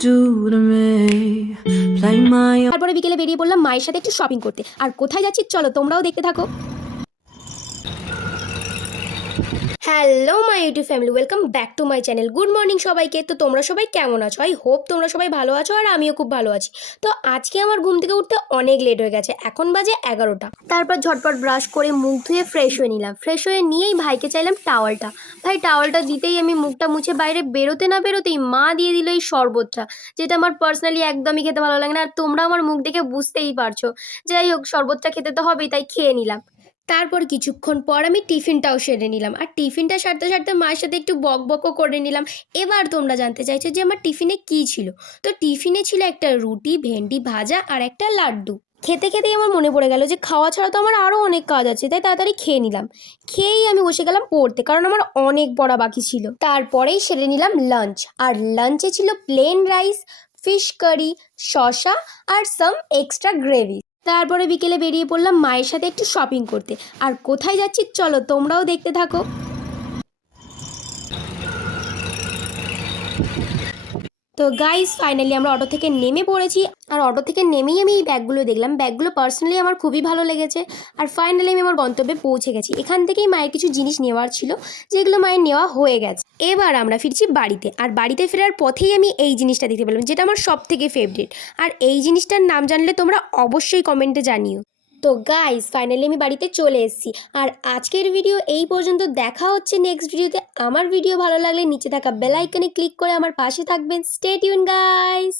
do to me? Play my তারপরে বিকেলে বেরিয়ে পড়লাম মায়ের সাথে একটু শপিং করতে। আর কোথায় যাচ্ছি চলো তোমরাও দেখতে থাকো। Hello my YouTube family, welcome back to my channel. Good morning সবাইকে। তো তোমরা সবাই কেমন আছো? আই হোপ তোমরা সবাই ভালো আছো আর আমিও খুব ভালো আছি। তো আজকে আমার ঘুম থেকে উঠতে অনেক লেট হয়ে গেছে, এখন বাজে 11টা। তারপর ঝটপট ব্রাশ করে মুখ ধুয়ে ফ্রেশ হয়ে নিলাম। ফ্রেশ হয়ে নিয়েই ভাইকে চাইলাম টাওয়ালটা। ভাই টাওয়ালটা দিতেই আমি মুখটা মুছে বাইরে বেরোতে না বেরোতেই মা দিয়ে দিল এই শরবতটা, যেটা আমার পার্সোনালি একদমই খেতে ভালো লাগে না। আর তোমরা আমার মুখ দেখে বুঝতেই পারছো। যাই হোক, শরবতটা খেতে তো হবেই, তাই খেয়ে নিলাম। তারপর কিছুক্ষণ পর আমি টিফিনটাও সেরে নিলাম। আর টিফিনটা সারতে সারতে মায়ের সাথে একটু বকবকও করে নিলাম। এবার তোমরা জানতে চাইছো যে আমার টিফিনে কী ছিল। তো টিফিনে ছিল একটা রুটি, ভেন্ডি ভাজা আর একটা লাড্ডু। খেতে খেতেই আমার মনে পড়ে গেল যে খাওয়া ছাড়া তো আমার আরও অনেক কাজ আছে, তাই তাড়াতাড়ি খেয়ে নিলাম। খেয়েই আমি বসে গেলাম পড়তে, কারণ আমার অনেক পড়া বাকি ছিল। তারপরেই সেরে নিলাম লাঞ্চ। আর লাঞ্চে ছিল প্লেন রাইস, ফিশ কারি, শসা আর সাম এক্সট্রা গ্রেভি। তারপরে বিকেলে বেরিয়ে পড়লাম মায়ের সাথে একটু শপিং করতে। আর কোথায় যাচ্ছি চলো তোমরাও দেখতে থাকো। তো গাইস ফাইনালি আমরা অটো থেকে নেমে পড়েছি। আর অটো থেকে নেমেই আমি এই ব্যাগগুলো দেখলাম। ব্যাগগুলো পার্সোনালি আমার খুবই ভালো লেগেছে। আর ফাইনালি আমি আমার গন্তব্যে পৌঁছে গেছি। এখান থেকেই মায়ের কিছু জিনিস নেওয়ার ছিল, যেগুলো মায়ের নেওয়া হয়ে গেছে। এবার আমরা ফিরছি বাড়িতে। আর বাড়িতে ফেরার পথেই আমি এই জিনিসটা দেখতে পেলাম, যেটা আমার সব থেকে ফেভারিট। আর এই জিনিসটার নাম জানলে তোমরা অবশ্যই কমেন্টে জানিও। তো গাইস ফাইনালি আমি বাড়িতে চলে এসেছি। আর আজকের ভিডিও এই পর্যন্ত। দেখা হচ্ছে নেক্সট ভিডিওতে। আমার ভিডিও ভালো লাগলে নিচে থাকা বেল আইকনে ক্লিক করে আমার পাশে থাকবেন। Stay tune guys.